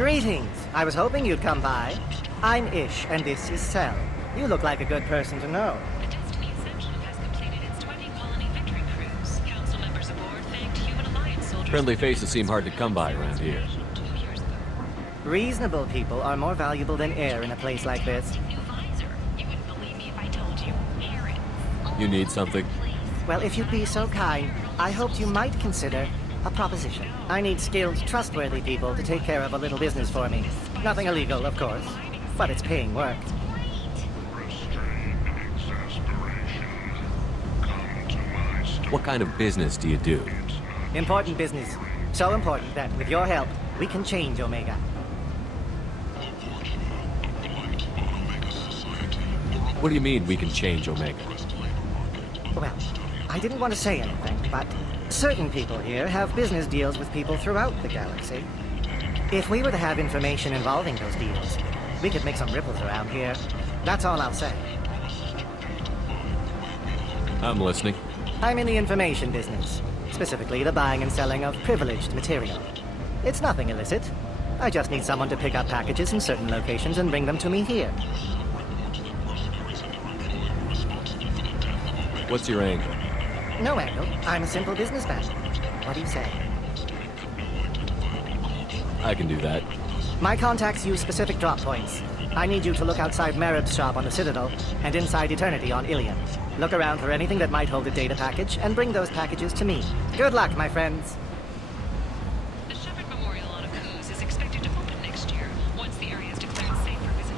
Greetings. I was hoping you'd come by. I'm Ish, and this is Cell. You look like a good person to know. The Destiny Ascension has completed its 20-colony victory cruise. Council members aboard thanked Human Alliance soldiers... Friendly faces seem hard to come by around here. 2 years ago. Reasonable people are more valuable than air in a place like this. New visor. You wouldn't believe me if I told you. Parents. You need something? Well, if you'd be so kind, I hoped you might consider a proposition. I need skilled, trustworthy people to take care of a little business for me. Nothing illegal, of course, but it's paying work. What kind of business do you do? Important business. So important that, with your help, we can change Omega. What do you mean we can change Omega? Well, I didn't want to say anything, but certain people here have business deals with people throughout the galaxy. If we were to have information involving those deals, we could make some ripples around here. That's all I'll say. I'm listening. I'm in the information business, specifically the buying and selling of privileged material. It's nothing illicit. I just need someone to pick up packages in certain locations and bring them to me here. What's your angle? No angle. I'm a simple businessman. What do you say? I can do that. My contacts use specific drop points. I need you to look outside Merib's shop on the Citadel and inside Eternity on Ilion. Look around for anything that might hold a data package and bring those packages to me. Good luck, my friends. The Shepard Memorial on Akuz is expected to open next year, once the area is declared safe for visitors.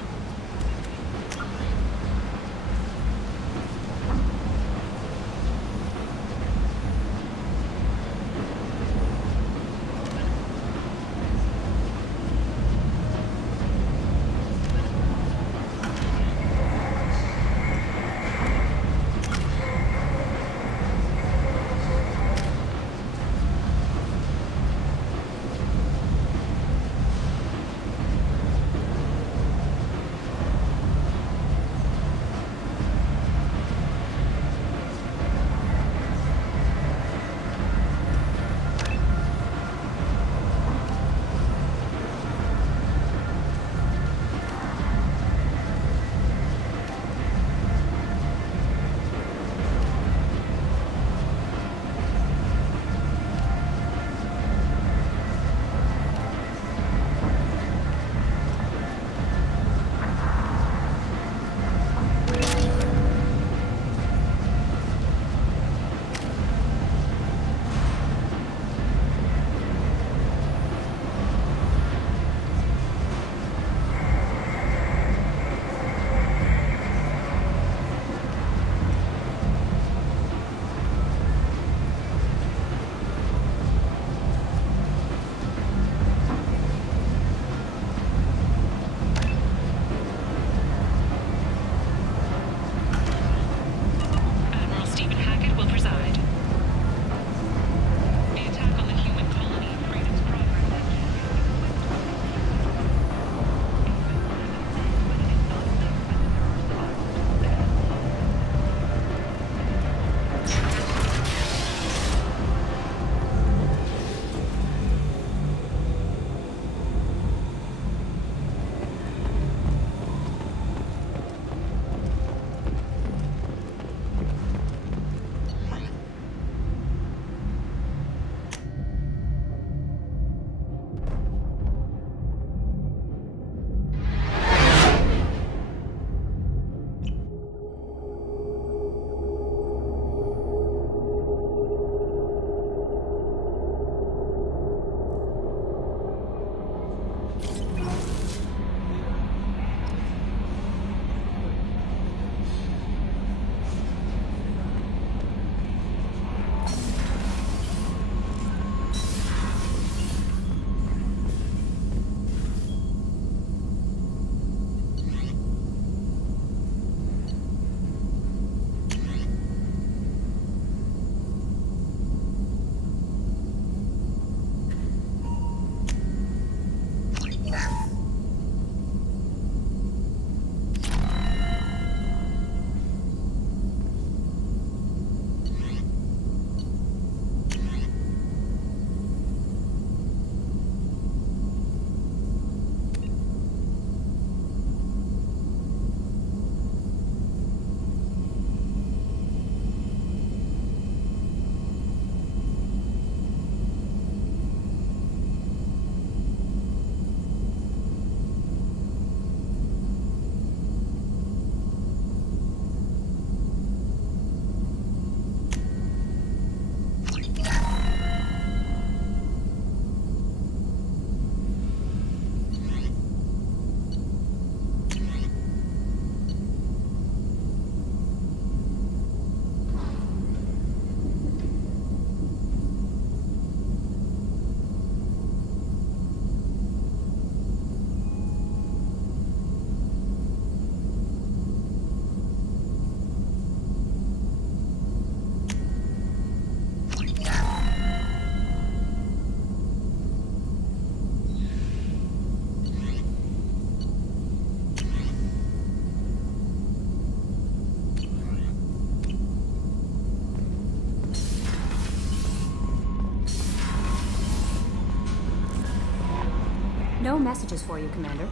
No messages for you, Commander.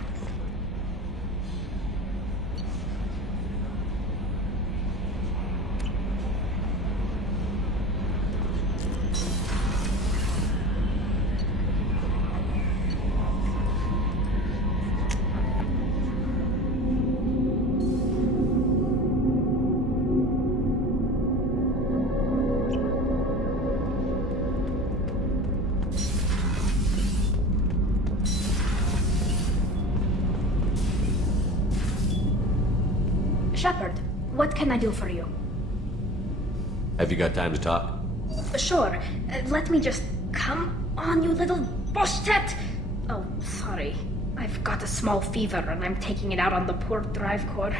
Shepard, what can I do for you? Have you got time to talk? Sure. Let me just... Come on, you little bushtet! Oh, sorry. I've got a small fever and I'm taking it out on the poor drive core.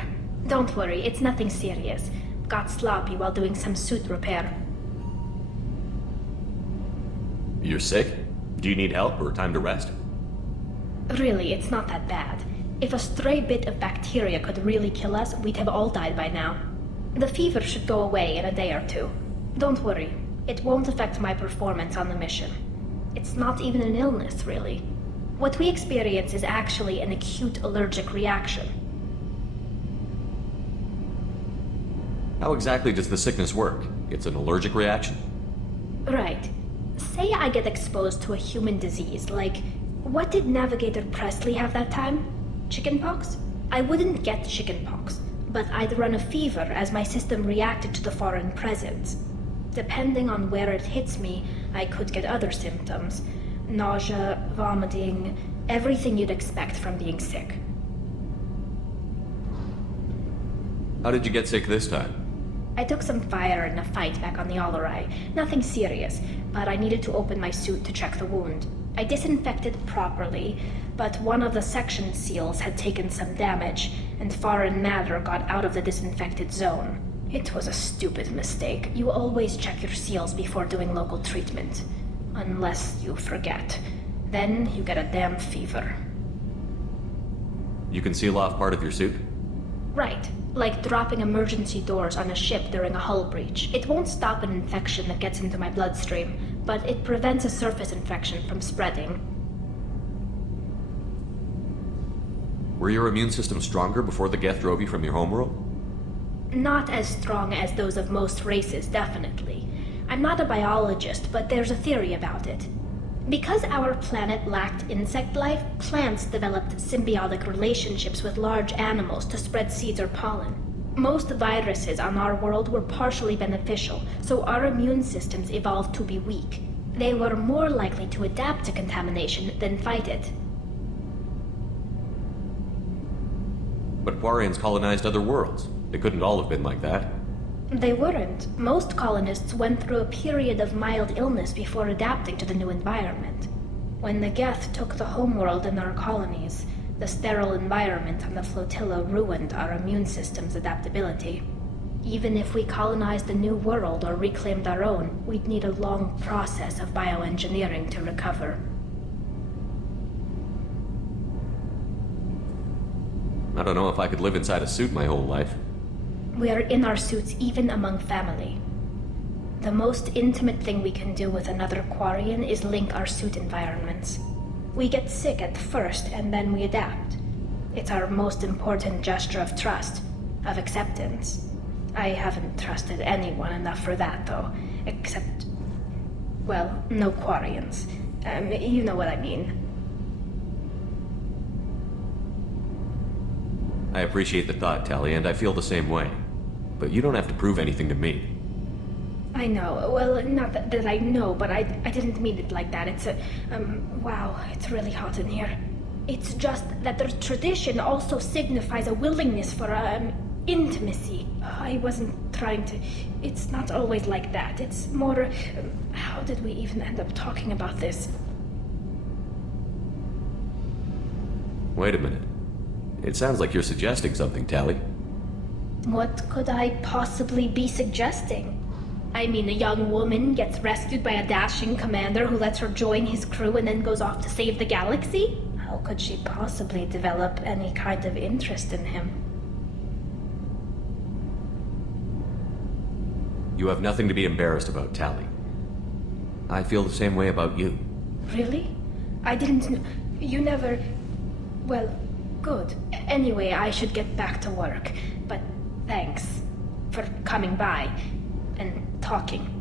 Don't worry, it's nothing serious. Got sloppy while doing some suit repair. You're sick? Do you need help or time to rest? Really, it's not that bad. If a stray bit of bacteria could really kill us, we'd have all died by now. The fever should go away in a day or two. Don't worry, it won't affect my performance on the mission. It's not even an illness, really. What we experience is actually an acute allergic reaction. How exactly does the sickness work? It's an allergic reaction? Right. Say I get exposed to a human disease, like... What did Navigator Presley have that time? Chickenpox? I wouldn't get chickenpox, but I'd run a fever as my system reacted to the foreign presence. Depending on where it hits me, I could get other symptoms. Nausea, vomiting, everything you'd expect from being sick. How did you get sick this time? I took some fire in a fight back on the Allerai. Nothing serious, but I needed to open my suit to check the wound. I disinfected properly, but one of the section seals had taken some damage, and foreign matter got out of the disinfected zone. It was a stupid mistake. You always check your seals before doing local treatment. Unless you forget. Then you get a damn fever. You can seal off part of your suit? Right. Like dropping emergency doors on a ship during a hull breach. It won't stop an infection that gets into my bloodstream, but it prevents a surface infection from spreading. Were your immune system stronger before the Geth drove you from your homeworld? Not as strong as those of most races, definitely. I'm not a biologist, but there's a theory about it. Because our planet lacked insect life, plants developed symbiotic relationships with large animals to spread seeds or pollen. Most viruses on our world were partially beneficial, so our immune systems evolved to be weak. They were more likely to adapt to contamination than fight it. But Quarians colonized other worlds. They couldn't all have been like that. They weren't. Most colonists went through a period of mild illness before adapting to the new environment. When the Geth took the homeworld in our colonies, the sterile environment on the flotilla ruined our immune system's adaptability. Even if we colonized the new world or reclaimed our own, we'd need a long process of bioengineering to recover. I don't know if I could live inside a suit my whole life. We are in our suits even among family. The most intimate thing we can do with another Quarian is link our suit environments. We get sick at first and then we adapt. It's our most important gesture of trust, of acceptance. I haven't trusted anyone enough for that, though, except... well, no Quarians. You know what I mean. I appreciate the thought, Tally, and I feel the same way. But you don't have to prove anything to me. I know. Well, not that I know, but I didn't mean it like that. It's a... wow, it's really hot in here. It's just that the tradition also signifies a willingness for, intimacy. I wasn't trying to... It's not always like that. It's more... how did we even end up talking about this? Wait a minute. It sounds like you're suggesting something, Tally. What could I possibly be suggesting? I mean, a young woman gets rescued by a dashing commander who lets her join his crew and then goes off to save the galaxy? How could she possibly develop any kind of interest in him? You have nothing to be embarrassed about, Tally. I feel the same way about you. Really? I didn't know... You never... Well, good. Anyway, I should get back to work. But thanks for coming by and talking.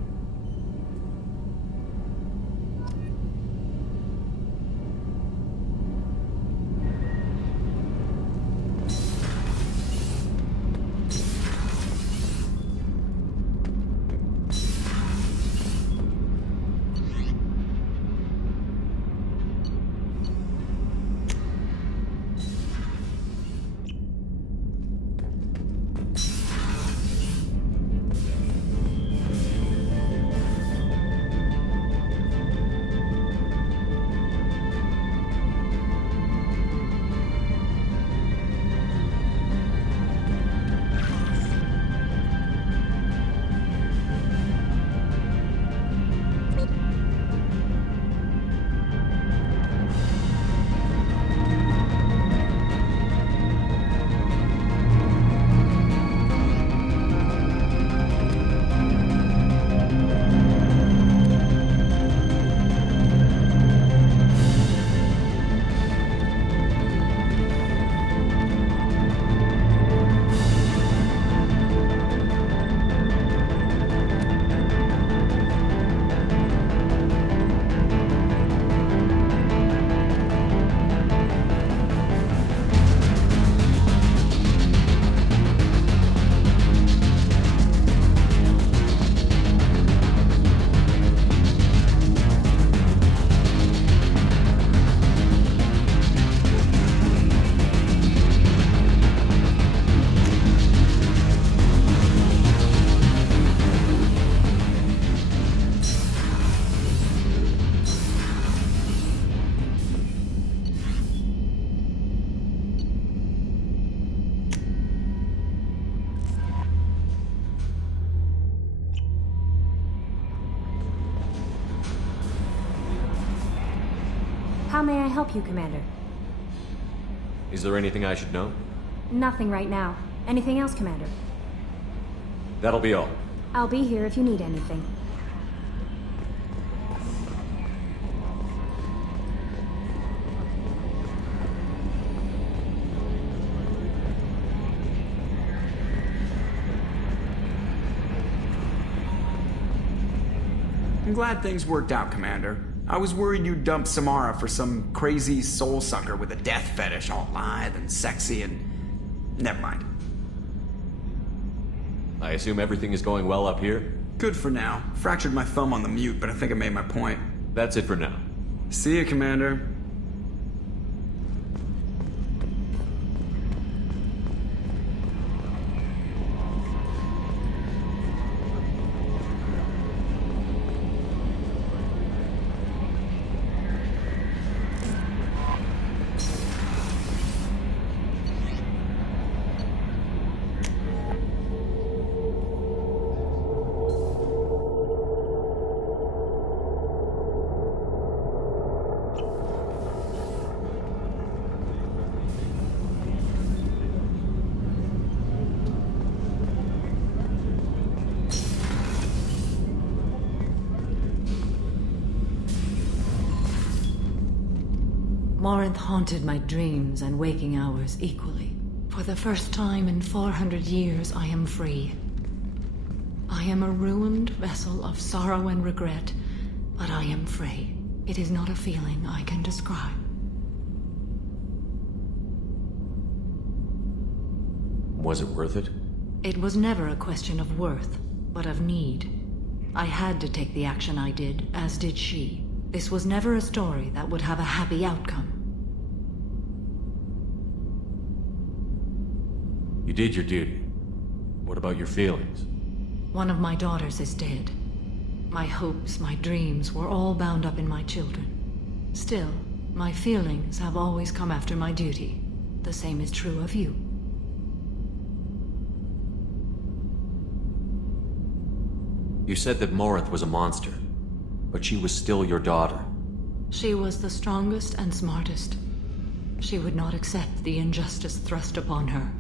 How may I help you, Commander? Is there anything I should know? Nothing right now. Anything else, Commander? That'll be all. I'll be here if you need anything. I'm glad things worked out, Commander. I was worried you'd dump Samara for some crazy soul sucker with a death fetish, all lithe and sexy and... Never mind. I assume everything is going well up here? Good for now. Fractured my thumb on the mute, but I think I made my point. That's it for now. See ya, Commander. Morinth haunted my dreams and waking hours equally. For the first time in 400 years, I am free. I am a ruined vessel of sorrow and regret, but I am free. It is not a feeling I can describe. Was it worth it? It was never a question of worth, but of need. I had to take the action I did, as did she. This was never a story that would have a happy outcome. You did your duty. What about your feelings? One of my daughters is dead. My hopes, my dreams were all bound up in my children. Still, my feelings have always come after my duty. The same is true of you. You said that Morinth was a monster, but she was still your daughter. She was the strongest and smartest. She would not accept the injustice thrust upon her.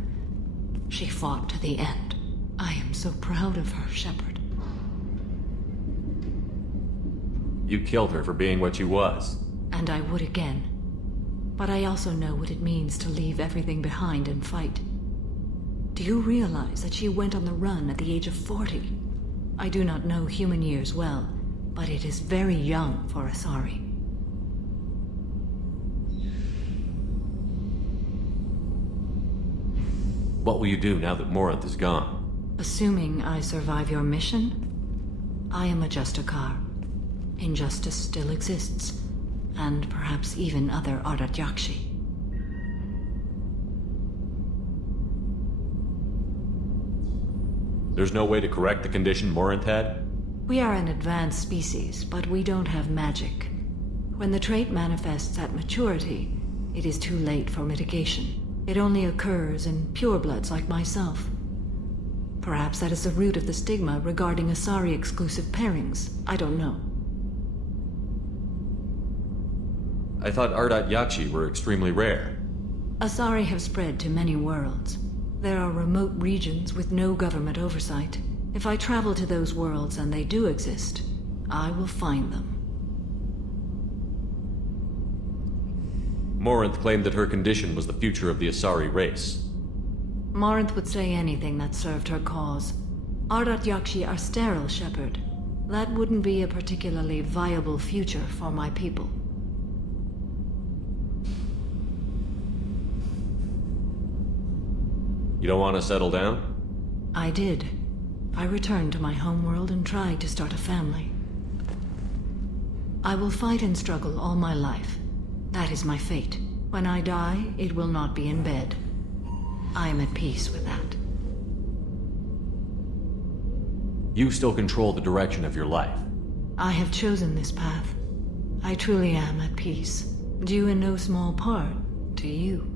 She fought to the end. I am so proud of her, Shepard. You killed her for being what she was. And I would again. but I also know what it means to leave everything behind and fight. Do you realize that she went on the run at the age of 40? I do not know human years well, but it is very young for Asari. What will you do now that Morinth is gone? Assuming I survive your mission, I am a Justakar. Injustice still exists, and perhaps even other Ardatyakshi. There's no way to correct the condition Morinth had? We are an advanced species, but we don't have magic. When the trait manifests at maturity, it is too late for mitigation. It only occurs in purebloods like myself. Perhaps that is the root of the stigma regarding Asari-exclusive pairings. I don't know. I thought Ardatyakshi were extremely rare. Asari have spread to many worlds. There are remote regions with no government oversight. If I travel to those worlds and they do exist, I will find them. Morinth claimed that her condition was the future of the Asari race. Morinth would say anything that served her cause. Ardatyakshi are sterile, Shepherd. That wouldn't be a particularly viable future for my people. You don't want to settle down? I did. I returned to my homeworld and tried to start a family. I will fight and struggle all my life. That is my fate. When I die, it will not be in bed. I am at peace with that. You still control the direction of your life. I have chosen this path. I truly am at peace, due in no small part to you.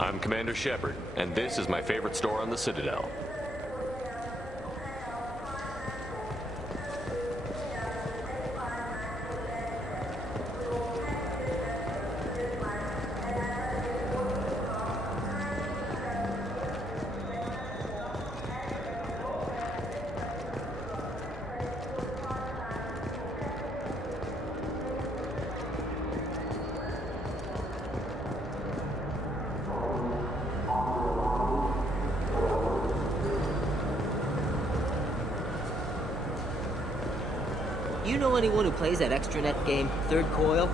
I'm Commander Shepard, and this is my favorite store on the Citadel. You know anyone who plays that extranet game, Third Coil?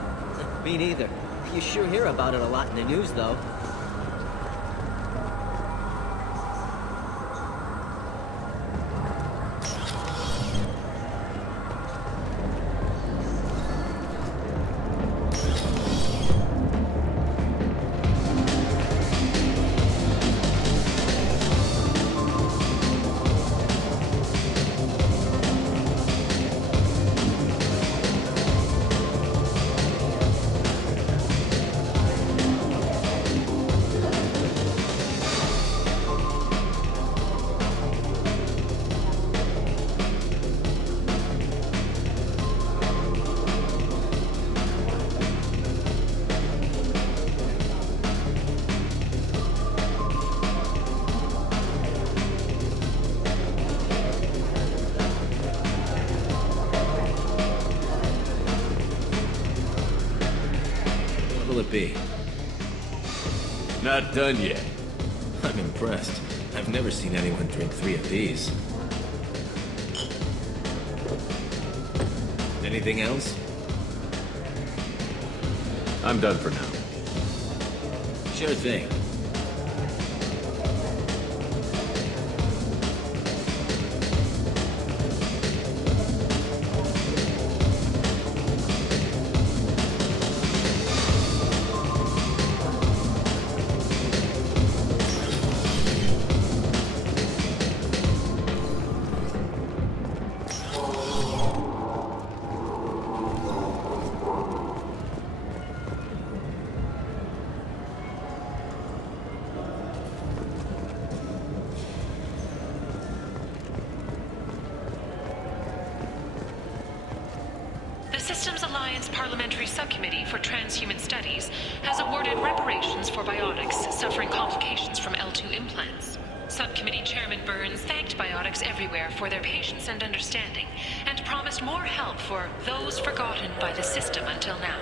Me neither. You sure hear about it a lot in the news, though. Be. Not done yet. I'm impressed. I've never seen anyone drink 3 of these. Anything else? I'm done for now. Sure thing. Systems Alliance Parliamentary Subcommittee for Transhuman Studies has awarded reparations for biotics suffering complications from L2 implants. Subcommittee Chairman Burns thanked biotics everywhere for their patience and understanding, and promised more help for those forgotten by the system until now.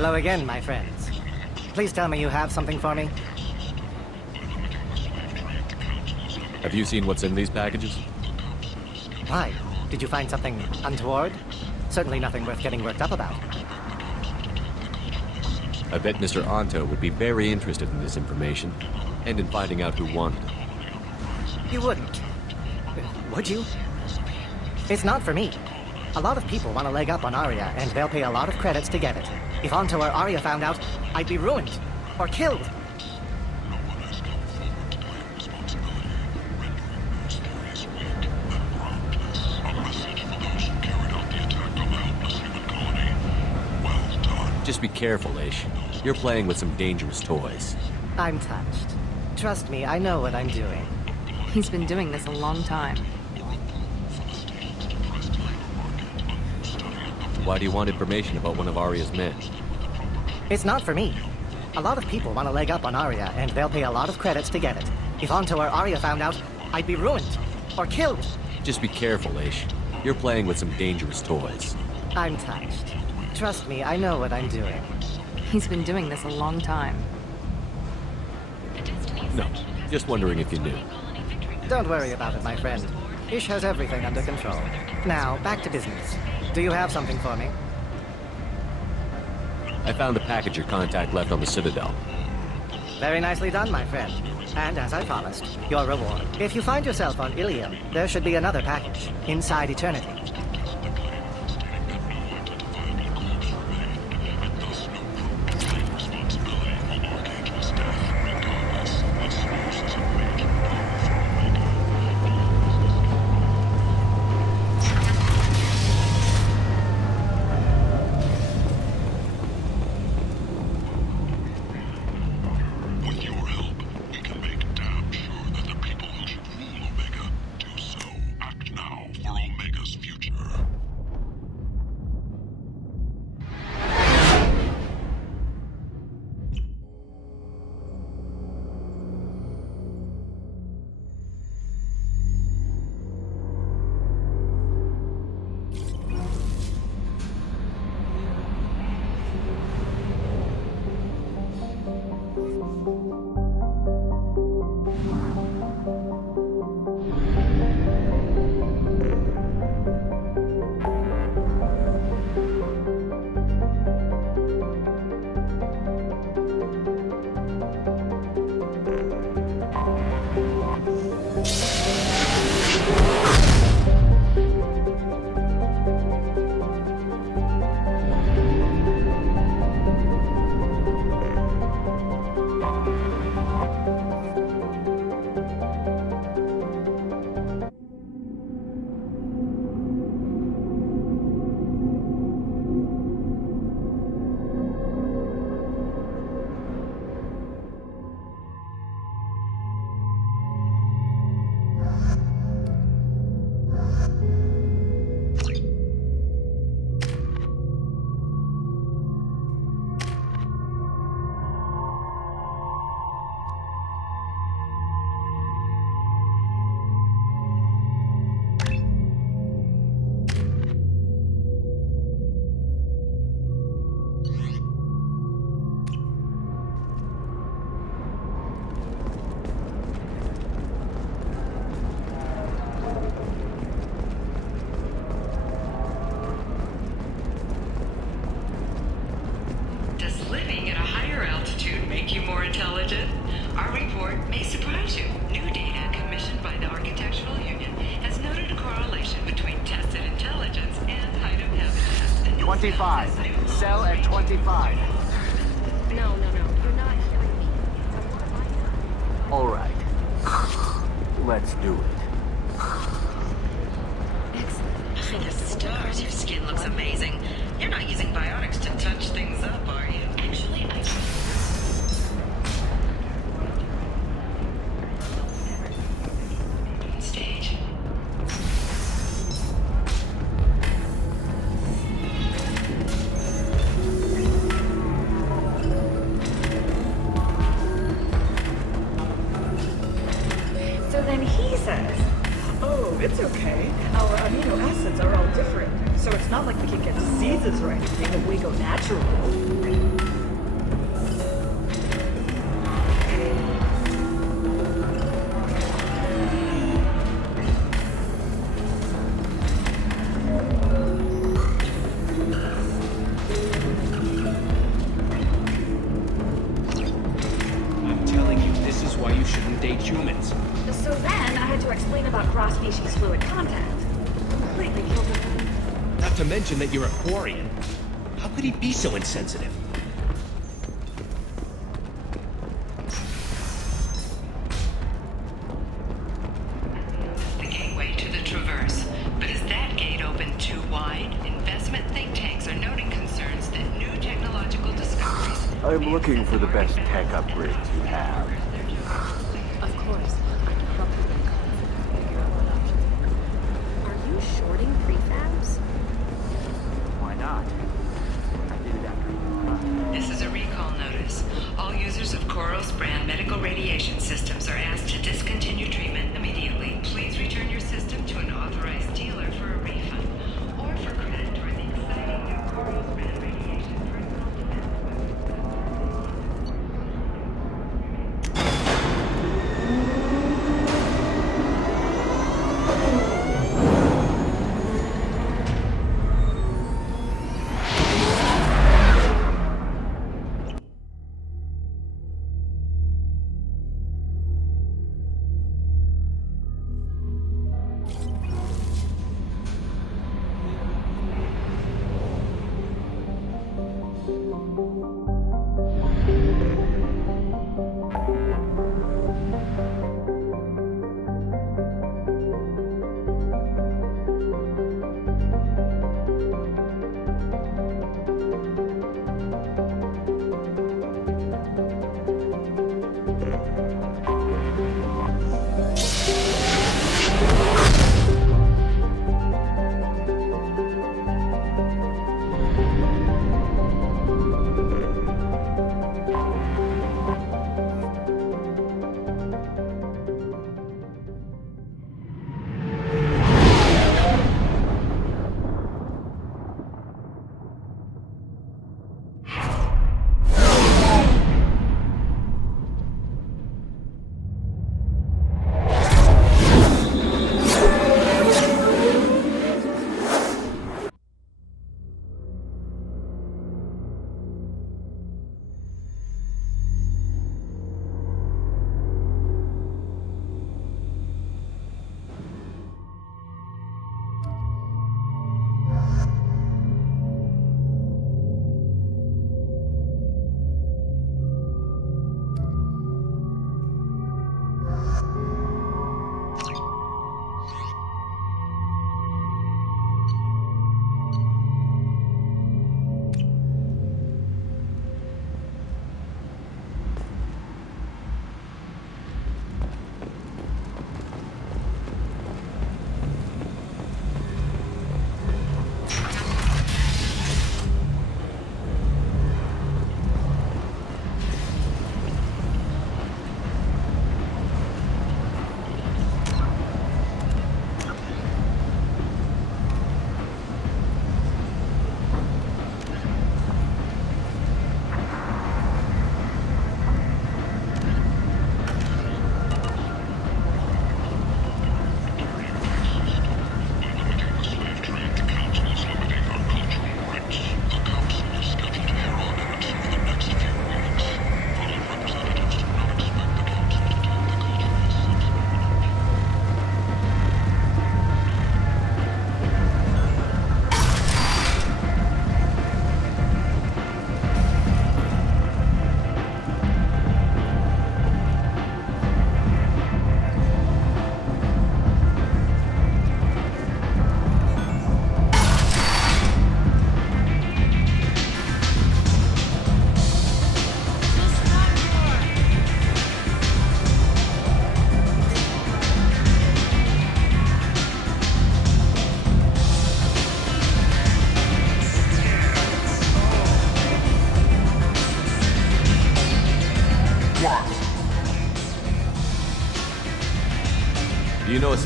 Hello again, my friends. Please tell me you have something for me. Have you seen what's in these packages? Why? Did you find something untoward? Certainly nothing worth getting worked up about. I bet Mr. Anto would be very interested in this information, and in finding out who won. You wouldn't. Would you? It's not for me. A lot of people want a leg up on Arya, and they'll pay a lot of credits to get it. If Anto or Arya found out, I'd be ruined. Or killed. Just be careful, Ish. You're playing with some dangerous toys. I'm touched. Trust me, I know what I'm doing. He's been doing this a long time. Why do you want information about one of Arya's men? It's not for me. A lot of people want a leg up on Arya, and they'll pay a lot of credits to get it. If Anto or Arya found out, I'd be ruined. Or killed. Just be careful, Ish. You're playing with some dangerous toys. I'm touched. Trust me, I know what I'm doing. He's been doing this a long time. No, just wondering if you knew. Don't worry about it, my friend. Ish has everything under control. Now, back to business. Do you have something for me? I found a package your contact left on the Citadel. Very nicely done, my friend. And as I promised, your reward. If you find yourself on Ilium, there should be another package, Inside Eternity. may surprise you. New data commissioned by the Architectural Union has noted a correlation between tested intelligence and height of habitat. 25. Sell at 25. No. You're not hearing me. All right. Let's do it. Excellent. The stars, your skin looks amazing. You're not using biotics to touch things up, are you? Actually, I... Stage. So then he says, oh, Oh, it's okay. Our amino acids are all different, so it's not like we can get diseases or anything if we go natural. I'm telling you, this is why you shouldn't date humans. So then I had to explain about cross-species fluid contact. Completely killed him. Not to mention that you're a Quarian. How could he be so insensitive? The gateway to the Traverse. But is that gate open too wide? Investment think tanks are noting concerns that new technological discoveries... I'm looking for the best tech upgrades you have. Of course. Are you shorting prefabs? Why not? I did it after. This is a recall notice. All users of Koros brand medical radiation systems are asked to discontinue treatment immediately. Please return your system to an authorized dealer for a refund or for credit toward the exciting new Koros brand radiation personal defense.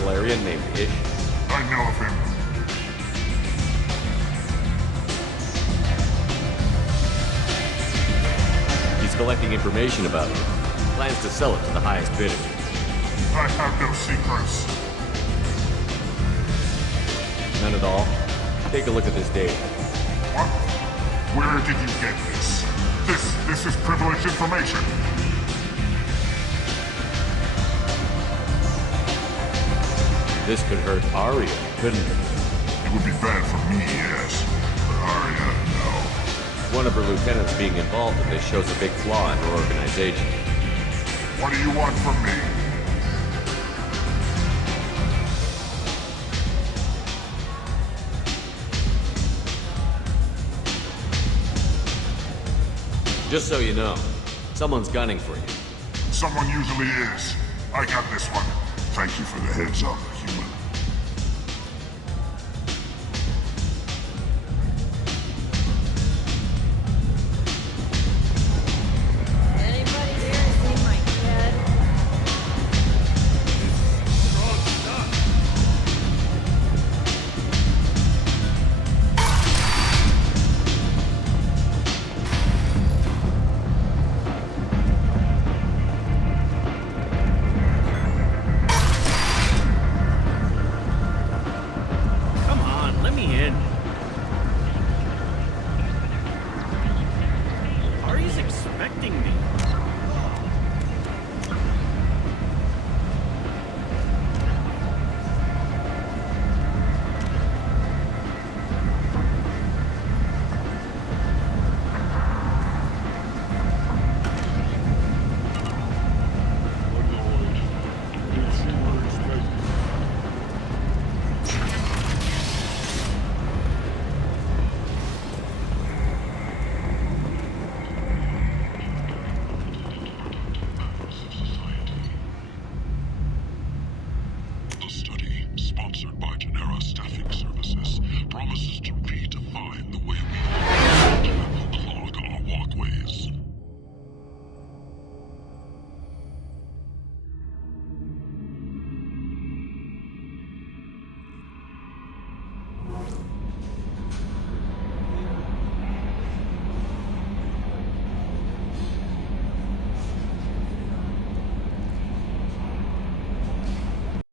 Salarian named Ish? I know of him. He's collecting information about you. Plans to sell it to the highest bidder. I have no secrets. None at all? Take a look at this data. What? Where did you get this? This is privileged information. This could hurt Aria, couldn't it? It would be bad for me, yes. But Aria, no. One of her lieutenants being involved in this shows a big flaw in her organization. What do you want from me? Just so you know, someone's gunning for you. Someone usually is. I got this one. Thank you for the heads up.